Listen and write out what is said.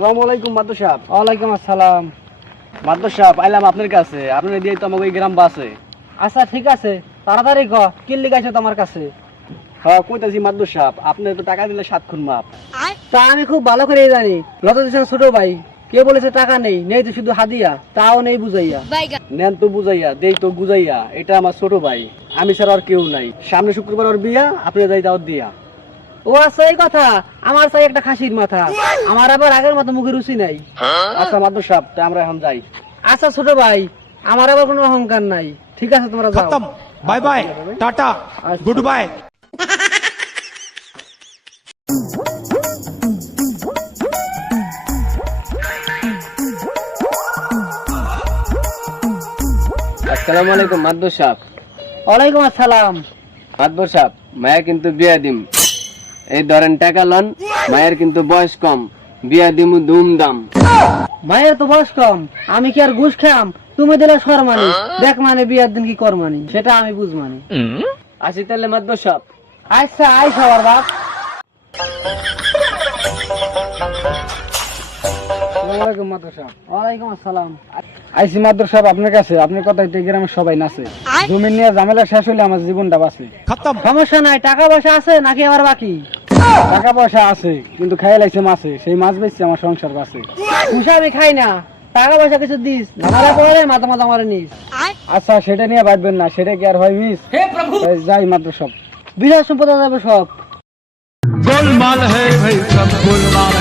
আসসালামু আলাইকুম মাদ্দু সাহেব। ওয়ালাইকুম আসসালাম। মাদ্দু সাহেব আইলাম আপনার কাছে। আপনার দিয়ে তো আমাকে গ্রাম বাসে। আচ্ছা ঠিক আছে। তাড়াতাড়ি ক কি লিখাইছো তোমার কাছে? হ্যাঁ কইতাছি মাদ্দু সাহেব আপনি তো টাকা দিলে সাত খুন মাপ। তা আমি খুব ভালো করে জানি। লতা ছোট ভাই। কে বলেছে টাকা নেই নেই তো শুধু হাদিয়া। তাও নেই বুঝাইয়া। নেন তো বুঝাইয়া দেই তো বুঝাইয়া এটা আমার ছোট ভাই। আমি ছাড়া আর কেউ নাই। সামনে শুক্রবার ওর বিয়া আপনি যাই দাওয়াত দিয়া। ও আছে কথা আমার চাই একটা খাসির মাথা। আমার আবার আগের মতো মুখে রুচি নাই। আচ্ছা আমরা এখন আচ্ছা ছোট ভাই আমার আবার কোনো অহংকার নাই। ঠিক আছে তোমরা আচ্ছা। আসসালামু আলাইকুম মাদুর ওয়ালাইকুম আসসালাম। মায়া কিন্তু বিয়া দিম। এই ধরেন টাকা লন মায়ের কিন্তু বয়স কম বিয়া দিমু ধুমধাম। মায়ের তো বয়স কম আমি কি আর ঘুষ খাম? তুমি দিলে সর মানি দেখ মানে বিয়ার দিন কি কর মানি সেটা আমি বুঝ মানি আসি তাহলে মাদ্র সব আচ্ছা আই সবার বাপ। আমার জীবনটা বাঁচে। সমস্যা নাই টাকা পয়সা আছে নাকি আবার বাকি? টাকা পয়সা আছে কিন্তু খাই লাইছে মাছে। সেই মাছ বেচছে আমার সংসার বাঁচে। খুশা আমি খাই না। টাকা পয়সা কিছু দিস আমারা মাথা মাথা মারে নিস। আচ্ছা সেটা নিয়ে বাঁচবেন না সেটা কি আর হয় মিস? যাই মাত্র সব। বিরাট সম্পদ যাবে সব। ভাই সব গোলমাল